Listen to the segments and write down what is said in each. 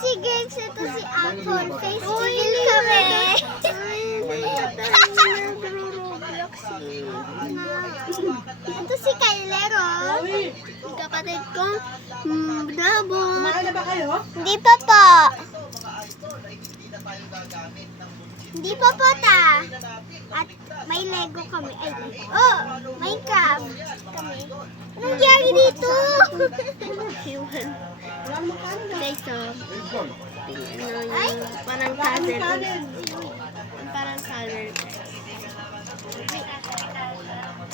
si Games, ito si Apple. Face reveal kami. Ito si Kylero. Yung kapatid kong bravo. Kumain na ba kayo? Hindi pa po. Hindi pa po ta. At may Lego kami. Ay, oh, Minecraft kami. Anong nangyari dito? Guys, yung parang color. Parang color.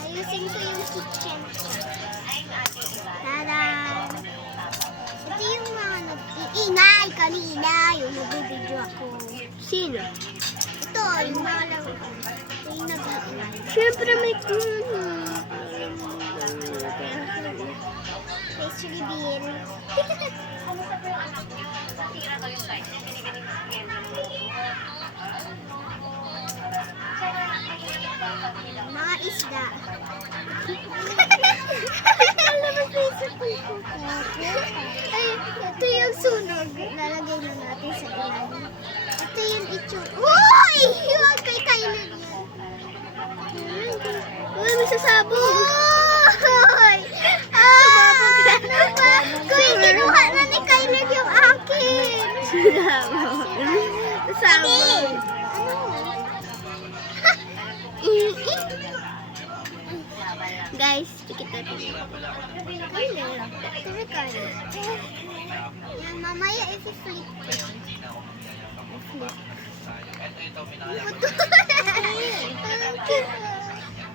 Ayusin ko yung kitchen. Tada! Ito yung mga nag-iingay kanina. Yung nag-video ako. Sino? Ito, yung mga laro. Ito yung nag-iingay. Siyempre may face reveal. Mga isda. Ay, ito yung sunog. Lalagay na natin sa ilalim. Ito yung itsura. Uy! Huwag kay Kylie. Uy, may sasabog. Uy! Ano ba? Kuy, kinuha na ni Kylie yung akin. Sasabog. Guys, tikit natin. Yan, mamaya i-flip.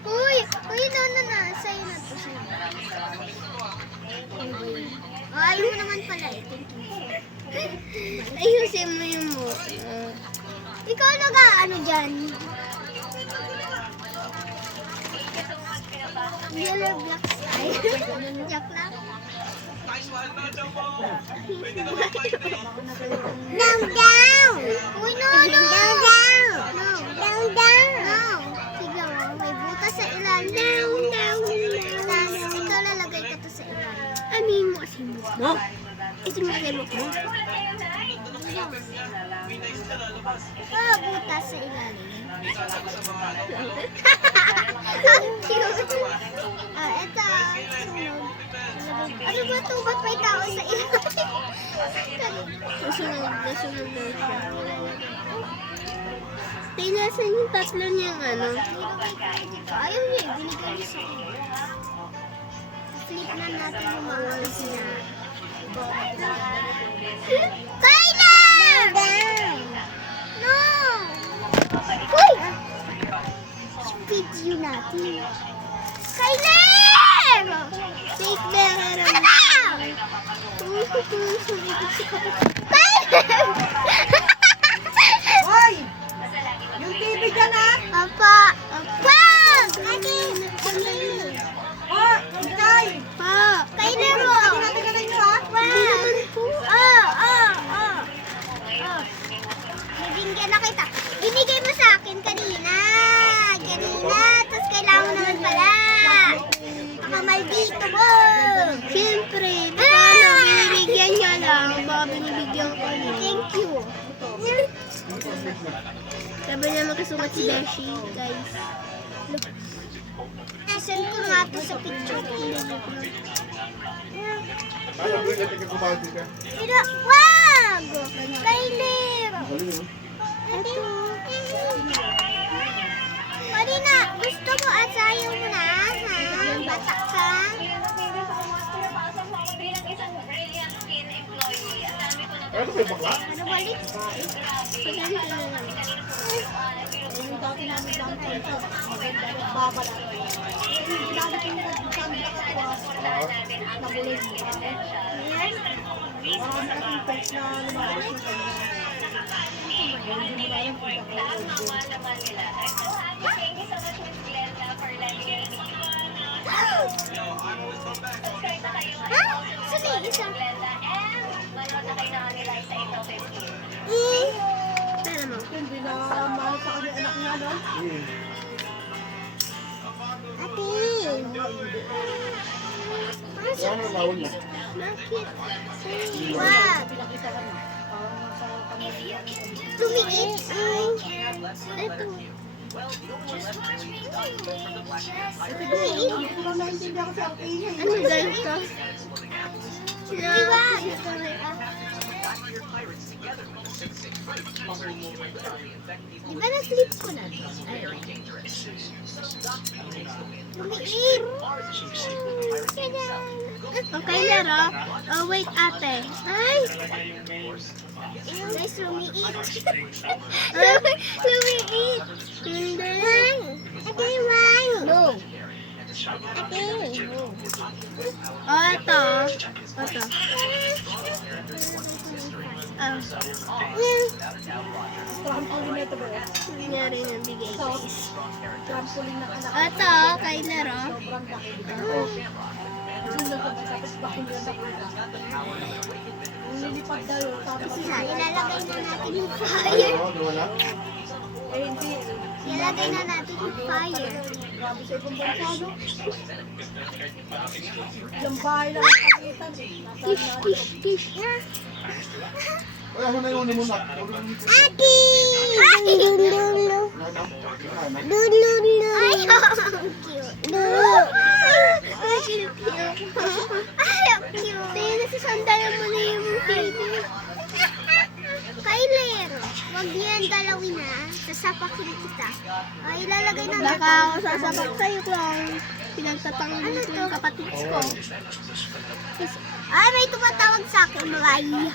Uy, na. Sa'yo na to. Ayaw mo naman pala eh. Ayusin mo yung mo. Ikaw nag-ano dyan? Yellow black style. Joke lang. Down! Uy, no! Down! Tignan mo, may butas sa ilalim. Tapos, ikaw lalagay ka to sa ilalim. Amin mo kasi mo. Ito mo kasi mo. Butas sa ilalim. Ang cute. Ito. Ano ba ito? Ba't may tao sa ilalim? Nasunog na siya. Tinasan yung tatlo niyang ano. Ayaw niya, binigay niya sa akin. Flip na natin yung mga isda. Kyler! No! Uy! Video natin. Kyler! Take better. Ano? Kyler! Hoy! Yung TV dyan ha? Papa! Wag! Akin! Oh! Itay! Pa! Kyler mo! Natin nyo ha? Wag! Bibinggan na kita. Binigay mo sa akin kanina. Tapos kailangan mo naman pala. Maldito mo! Siyempre, paano? Binibigyan niya lang. Baka binibigyan ko niya. Thank you. Sabi niya makasukat si Beshi, guys. Look. Send ko nga ito sa picture. Wag! Kyler! Ito. Marina, gusto mo at sayaw mo na? Ha? Bata ka? Ano ba yung bakla? Ano balik? Yung dati namin lang ito. Maganda rin baba na. Yung dati yung nagkakami nabulog mo. Ayan. Malaking pets na lumalabas yung kanya. Hindi mo alam kung Ha? Saan isa? Tara mo. yung binamahal sa kanya anak niya, no? Ate! Ano ang bawal niya? Bakit? Wag! Pinakita ka na. Lumiit. Ito. Lumiit. Hindi ko na maintindihan kasi ang ingay. Ano ganito? Diba? Diba na-sleep ko na? Ayun. Lumiit. Okay, Lero. Oh, wait, ate. Ay! Guys, lumiit. Lumiit. Hindi. Ate, why? No. Ate. Oh, ito. Ito. Trampoline na ito ba? Nangyari na bigay, guys. Trampoline na anak. Ito, kay Lero. Sobrang laki. Sunod ka ba? Tapos bakit nila nakita? Nilipad daw yun. Tapos Ilalagay na natin yung fire. Oo, di wala? eh hindi. Ilalagay na natin yung fire. Grabe sa ibang bansa, no? Ilang bahay lang ang pagitan. Kish, kish, kish. Ay, ako na yung uni mo na. Aki! Lulu. Lulu. Ay, ang cute. Lulu. Ay, cute. Ay, ang cute. Tingnan na sa sandalan mo na yung baby. Kyler, wag yan dalawin na. Sasapakin kita. Ay, ilalagay na natin. Baka ako sasapak sa'yo kung pinagtatanggol ko yung kapatid ko. Ay, may tumatawag sa akin, Mariah.